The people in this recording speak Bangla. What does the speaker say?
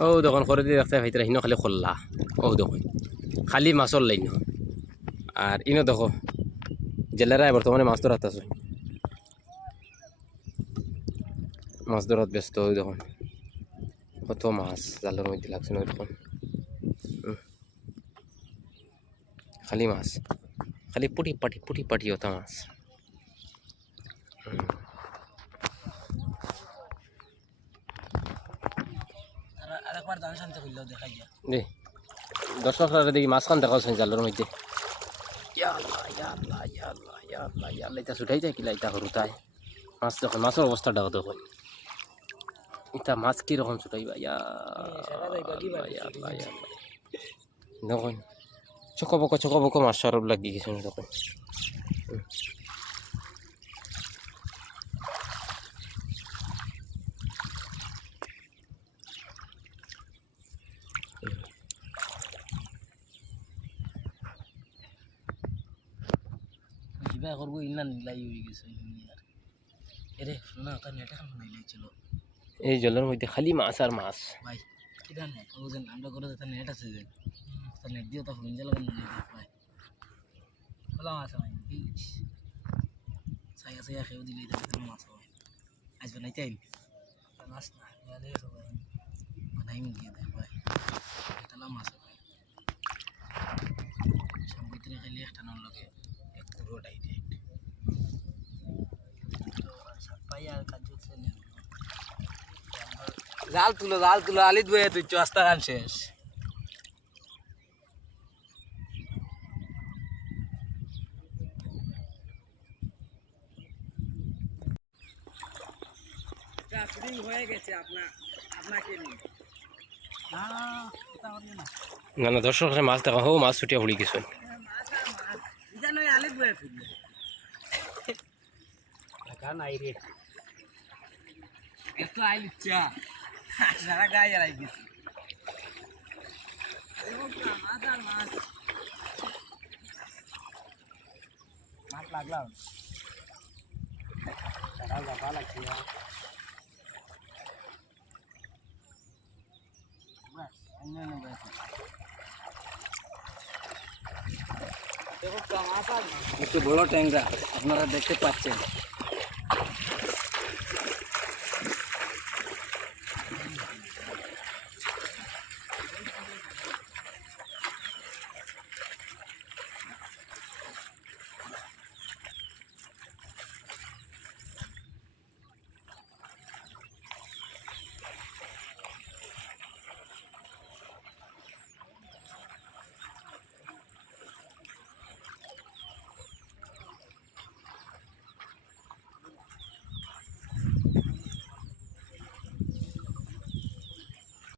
ও দেখুন করে দিয়ে দেখতে ভাইতরা হিনো খালি খোল্লা ও দেখুন খালি মাছর লাইন আর ইনো দেখো জেলেরাই বর্তমানে মাছ ধরাতে আছে মাছ ধরাত ব্যস্ত ওই দেখুন কত মাছ জালের মধ্যে লাগছে না দেখুন খালি মাছ খালি পুটি পাটি ওটা মাছ দে দর্শকরা দেখি মাছ খান দেখা জালের মধ্যে এটা ছুটাই যায় কিলা এটা সরু তাই মাছ দেখুন মাছের অবস্থাটা দেখুন এটা মাছ কিরকম ছুটাইবা দেখুন চকবক মাছ সরব লাগি গেছে দেখুন কিবা করবো ইনা নিলাই হয়ে গেছে এরে শোনা ওটা নেট এখন নিলাই চলো এই জলের মধ্যে খালি মাছ আর মাছ ভাই কিটা নেট ও যেন আমরা করে তো নেট আছে যে তো নেট দিয়ে তো ফোন জ্বালাবেন না ভাই খোলা মাছ ভাই ছায়া ছায়া খেয়ে দিলে এটা মাছ হয় আজ বানাইতে আইন মাছ না গেলে সবাই বানাই গিয়ে দেয় ভাই এটা মাছ হয় সব ভিতরে খালি একটা নল লাগে এক পুরোটাই জাল তুলো আলি দুয়ে তুই চস্তা গান শেষ হয়ে গেছে আপনাকে নিয়ে না না দর্শক মাছ দেখা হোক মাছ ছুটিয়া পড়ি গেছে আলি দুয়ে নাই রে এত আইলিচ্ছা সারা গায়ে আলাই গেছে মাছ লাগলাম সারা যাবা লাগছে একটু বড় ট্যাংরা আপনারা দেখতে পাচ্ছেন